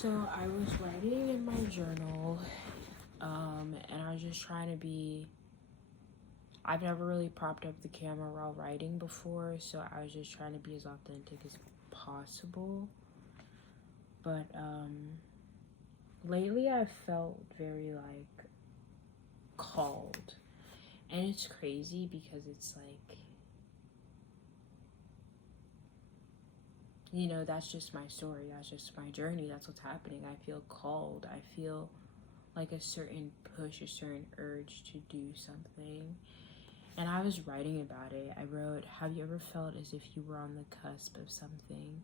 So I was writing in my journal, and I was just trying to be. I've never really propped up the camera while writing before, so I was just trying to be as authentic as possible. But lately I felt very like called, and it's crazy because it's like, that's just my story, that's just my journey, that's what's happening. I feel called. I feel like a certain push, a certain urge to do something. And I was writing about it. I wrote, have you ever felt as if you were on the cusp of something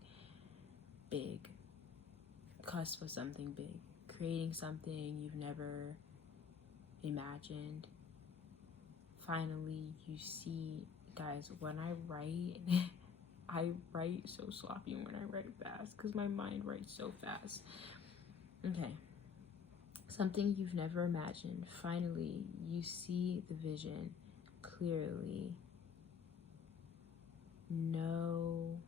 big? Cusp of something big. Creating something you've never imagined. Finally, you see, guys, when I write, I write so sloppy when I write fast because my mind writes so fast. Okay. Something you've never imagined. Finally, you see the vision clearly. No.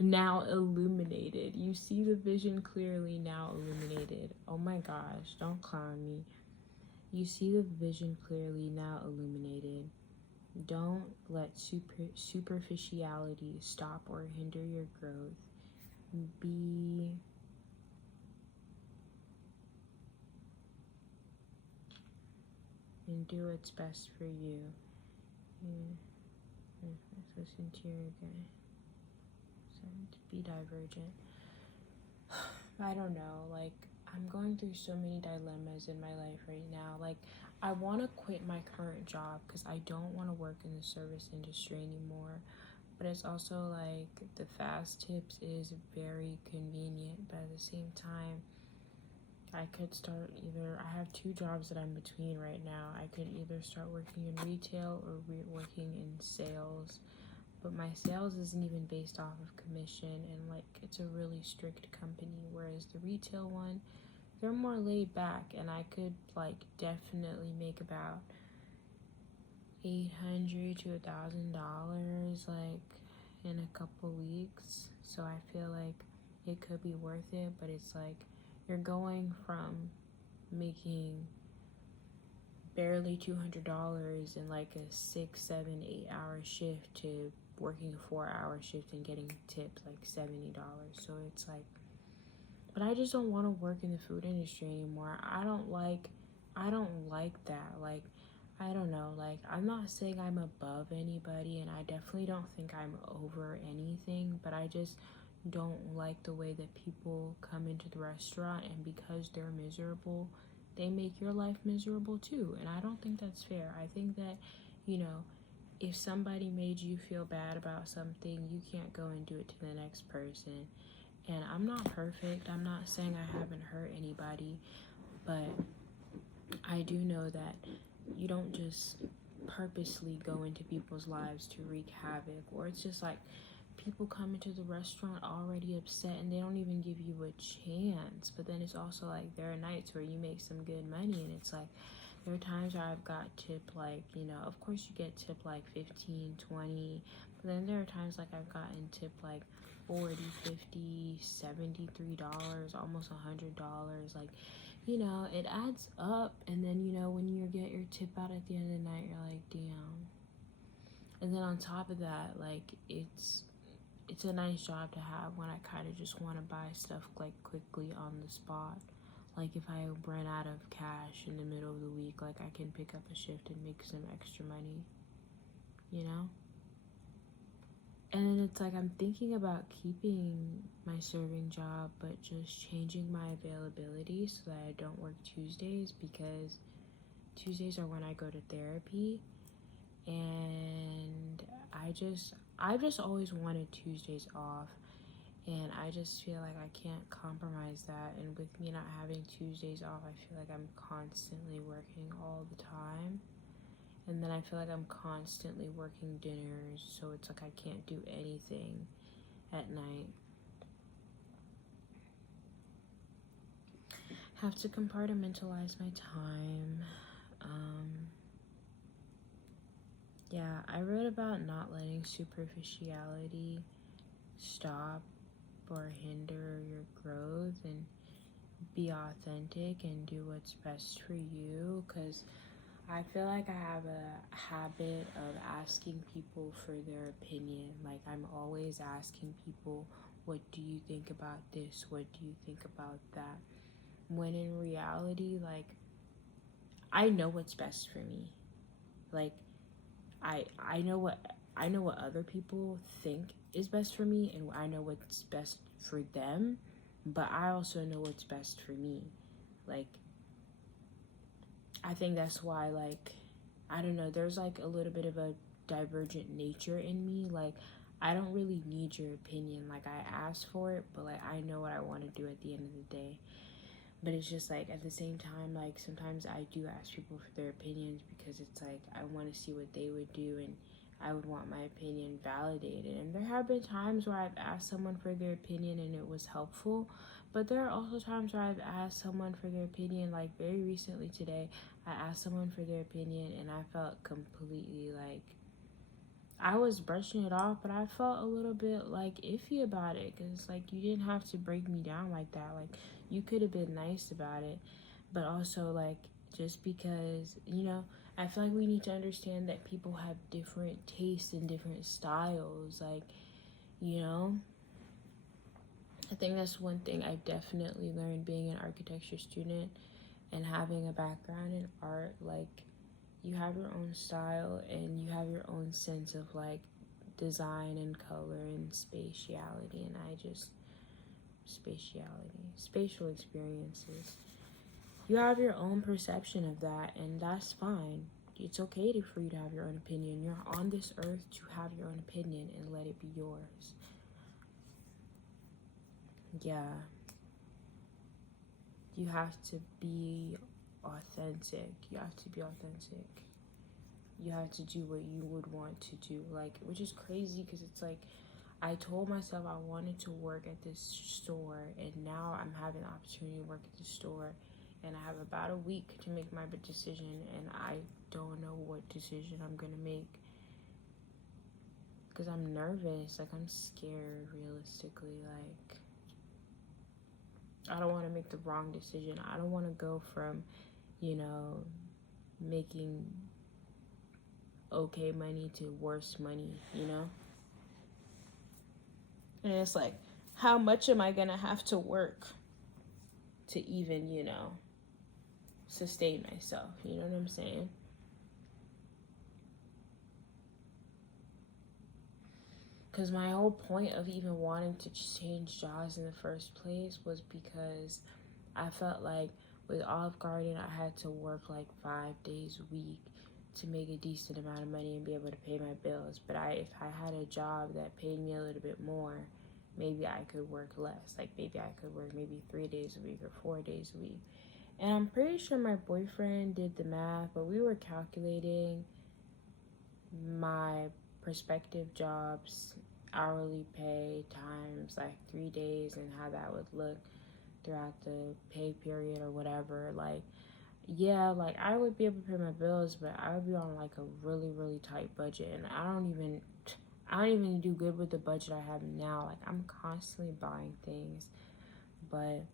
Now illuminated. You see the vision clearly, now illuminated. Oh my gosh, don't clown me. You see the vision clearly, now illuminated. Don't let superficiality stop or hinder your growth. Be and do what's best for you. Listen to your gut. Be divergent. I don't know, like, I'm going through so many dilemmas in my life right now. Like, I want to quit my current job because I don't want to work in the service industry anymore. But it's also like the fast tips is very convenient, but at the same time, I could start either. I have two jobs that I'm between right now. I could either start working in retail or working in sales. But my sales isn't even based off of commission, and like it's a really strict company, whereas the retail one, they're more laid back, and I could like definitely make about $800 to $1,000 like in a couple weeks. So I feel like it could be worth it, but it's like you're going from making barely $200 in like a 6, 7, 8 hour shift to working a 4 hour shift and getting tipped like $70. So it's like, but I just don't want to work in the food industry anymore. I don't like that. Like, I don't know, like, I'm not saying I'm above anybody, and I definitely don't think I'm over anything, but I just don't like the way that people come into the restaurant, and because they're miserable, they make your life miserable too. And I don't think that's fair. I think that, if somebody made you feel bad about something, you can't go and do it to the next person. And I'm not perfect. I'm not saying I haven't hurt anybody, but I do know that you don't just purposely go into people's lives to wreak havoc. Or it's just like people come into the restaurant already upset and they don't even give you a chance. But then it's also like there are nights where you make some good money, and it's like there are times where I've got tipped like, of course you get tipped like 15, 20, but then there are times like I've gotten tipped like 40, 50, $73, almost $100. Like, it adds up. And then, when you get your tip out at the end of the night, you're like, damn. And then on top of that, like, it's a nice job to have when I kind of just want to buy stuff like quickly on the spot. Like, if I run out of cash in the middle of the week, like, I can pick up a shift and make some extra money, And then it's like I'm thinking about keeping my serving job, but just changing my availability so that I don't work Tuesdays, because Tuesdays are when I go to therapy, and I've just always wanted Tuesdays off, and I just feel like I can't compromise that. And with me not having Tuesdays off, I feel like I'm constantly working all the time. And then I feel like I'm constantly working dinners, so it's like I can't do anything at night. Have to compartmentalize my time. Yeah, I wrote about not letting superficiality stop or hinder your growth, and be authentic and do what's best for you. Because I feel like I have a habit of asking people for their opinion. Like, I'm always asking people, what do you think about this? What do you think about that? When in reality, like, I know what's best for me. Like, I know what other people think is best for me, and I know what's best for them, but I also know what's best for me. Like, I think that's why, like, I don't know, there's like a little bit of a divergent nature in me. Like, I don't really need your opinion. Like, I asked for it, but like, I know what I want to do at the end of the day. But it's just like, at the same time, like, sometimes I do ask people for their opinions because it's like I want to see what they would do, and I would want my opinion validated. And there have been times where I've asked someone for their opinion and it was helpful, but there are also times where I've asked someone for their opinion. Like, very recently today, I asked someone for their opinion and I felt completely like, I was brushing it off, but I felt a little bit like iffy about it, because like, you didn't have to break me down like that. Like, you could have been nice about it, but also, like, just because, I feel like we need to understand that people have different tastes and different styles. Like, you know, I think that's one thing I've definitely learned being an architecture student and having a background in art. Like, you have your own style and you have your own sense of like design and color and spatiality, and spatial experiences. You have your own perception of that, and that's fine. It's okay for you to have your own opinion. You're on this earth to have your own opinion and let it be yours. Yeah. You have to be authentic. You have to be authentic. You have to do what you would want to do. Like, which is crazy because it's like, I told myself I wanted to work at this store, and now I'm having the opportunity to work at the store, and I have about a week to make my decision, and I don't know what decision I'm gonna make because I'm nervous. Like, I'm scared, realistically. Like, I don't want to make the wrong decision. I don't want to go from, making okay money to worse money, And it's like, how much am I gonna have to work to even, sustain myself? You know what I'm saying? Because my whole point of even wanting to change jobs in the first place was because I felt like with Olive Garden, I had to work like 5 days a week to make a decent amount of money and be able to pay my bills. But if I had a job that paid me a little bit more, maybe I could work less. Like, maybe I could work maybe 3 days a week or 4 days a week. And I'm pretty sure my boyfriend did the math, but we were calculating my prospective jobs, hourly pay times like 3 days, and how that would look throughout the pay period or whatever. Like, yeah, like, I would be able to pay my bills, but I would be on like a really, really tight budget, and I don't even do good with the budget I have now. Like, I'm constantly buying things, but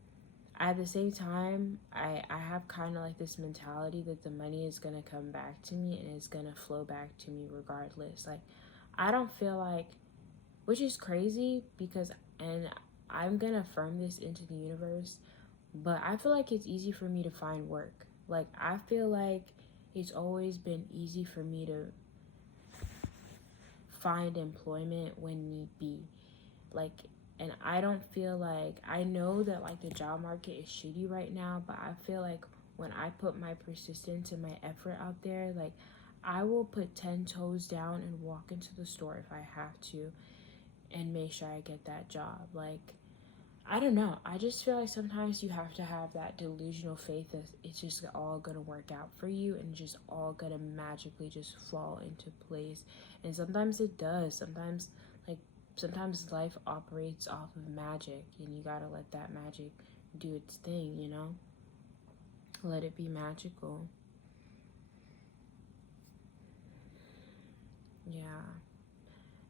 at the same time, I have kind of like this mentality that the money is going to come back to me and it's going to flow back to me regardless. Like, I don't feel like, which is crazy because, and I'm going to affirm this into the universe, but I feel like it's easy for me to find work. Like, I feel like it's always been easy for me to find employment when need be. Like, and I don't feel like, I know that like the job market is shitty right now, but I feel like when I put my persistence and my effort out there, like, I will put 10 toes down and walk into the store if I have to and make sure I get that job. Like, I don't know. I just feel like sometimes you have to have that delusional faith that it's just all gonna work out for you and just all gonna magically just fall into place. And sometimes it does. Sometimes life operates off of magic, and you gotta let that magic do its thing, Let it be magical. Yeah.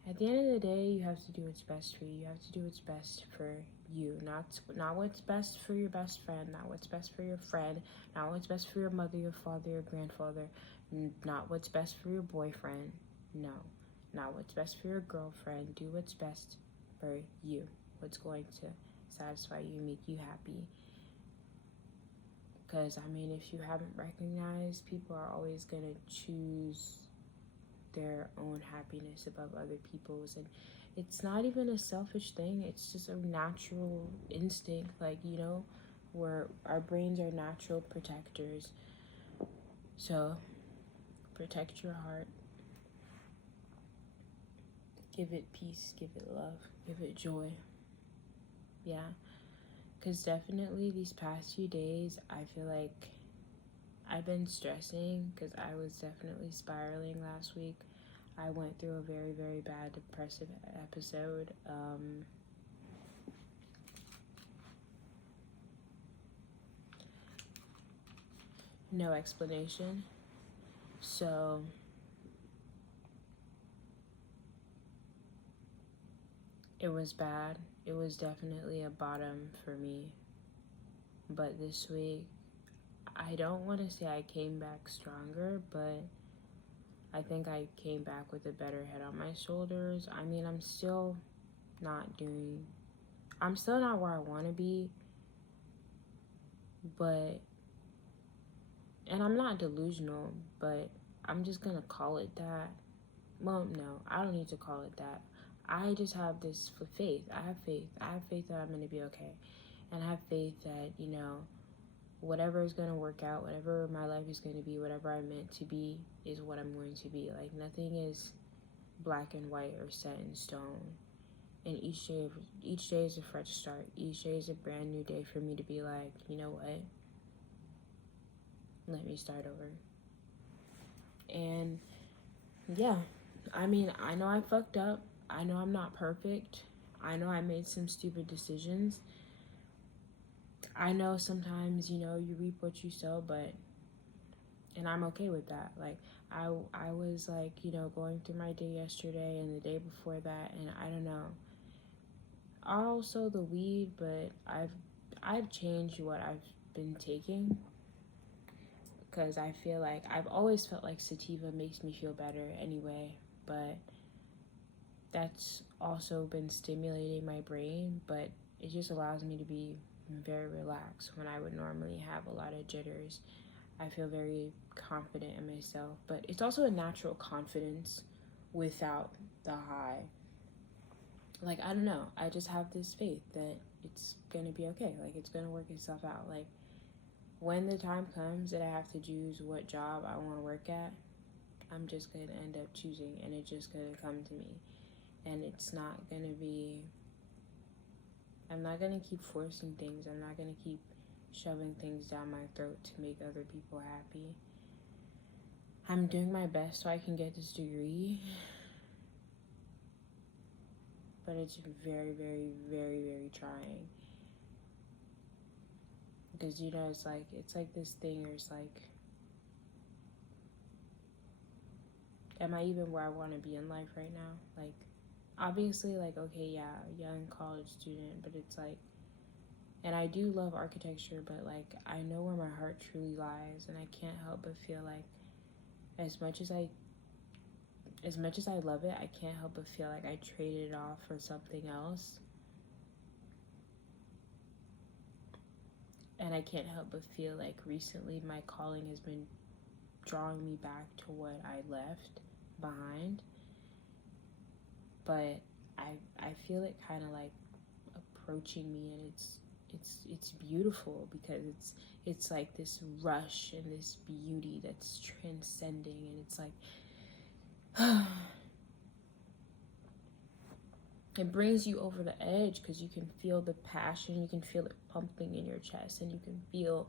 At the end of the day, you have to do what's best for you. You have to do what's best for you, not what's best for your best friend, not what's best for your friend, not what's best for your mother, your father, your grandfather, not what's best for your boyfriend. No, not what's best for your girlfriend. Do what's best for you. What's going to satisfy you, make you happy. Because, I mean, if you haven't recognized, people are always going to choose their own happiness above other people's. And it's not even a selfish thing. It's just a natural instinct. Like, you know, where our brains are natural protectors. So, protect your heart. Give it peace. Give it love. Give it joy. Yeah. Because definitely these past few days, I feel like I've been stressing because I was definitely spiraling last week. I went through a very, very bad depressive episode. No explanation. So it was bad. It was definitely a bottom for me. But this week, I don't want to say I came back stronger, but I think I came back with a better head on my shoulders. I mean, I'm still not where I want to be, but, and I'm not delusional, but I'm just going to call it that. Well, no, I don't need to call it that. I just have this faith. I have faith. I have faith that I'm going to be okay. And I have faith that, you know, whatever is going to work out, whatever my life is going to be, whatever I'm meant to be is what I'm going to be. Like, nothing is black and white or set in stone. And each day is a fresh start. Each day is a brand new day for me to be like, you know what? Let me start over. And yeah, I mean, I know I fucked up. I know I'm not perfect. I know I made some stupid decisions. I know sometimes, you know, you reap what you sow, and I'm okay with that. Like, I was like, you know, going through my day yesterday and the day before that, and I don't know. Also the weed, but I've changed what I've been taking, because I feel like I've always felt like sativa makes me feel better anyway, but that's also been stimulating my brain, but it just allows me to be very relaxed when I would normally have a lot of jitters. I feel very confident in myself, but it's also a natural confidence without the high. Like, I don't know, I just have this faith that it's gonna be okay. Like, it's gonna work itself out. Like, when the time comes that I have to choose what job I want to work at, I'm just gonna end up choosing, and it's just gonna come to me. And it's not gonna be, I'm not gonna keep forcing things. I'm not gonna keep shoving things down my throat to make other people happy. I'm doing my best so I can get this degree, but it's very, very, very, very trying. Because, you know, it's like this thing where it's like, am I even where I want to be in life right now? Like, obviously, like, okay, yeah, young college student, but it's like, and I do love architecture, but like, I know where my heart truly lies, and I can't help but feel like, as much as I love it, I can't help but feel like I traded it off for something else. And I can't help but feel like recently my calling has been drawing me back to what I left behind. But I feel it kind of like approaching me, and it's beautiful, because it's like this rush and this beauty that's transcending, and it's like it brings you over the edge, because you can feel the passion, you can feel it pumping in your chest, and you can feel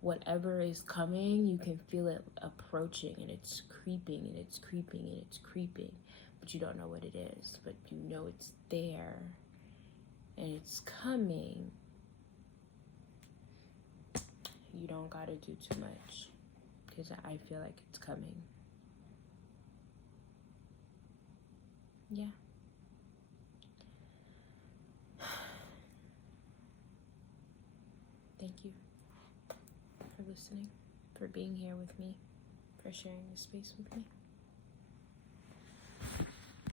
whatever is coming, you can feel it approaching, and it's creeping, and it's creeping, and it's creeping, but you don't know what it is, but you know it's there, and it's coming. You don't gotta do too much, because I feel like it's coming. Yeah. thank you for listening, for being here with me, for sharing this space with me.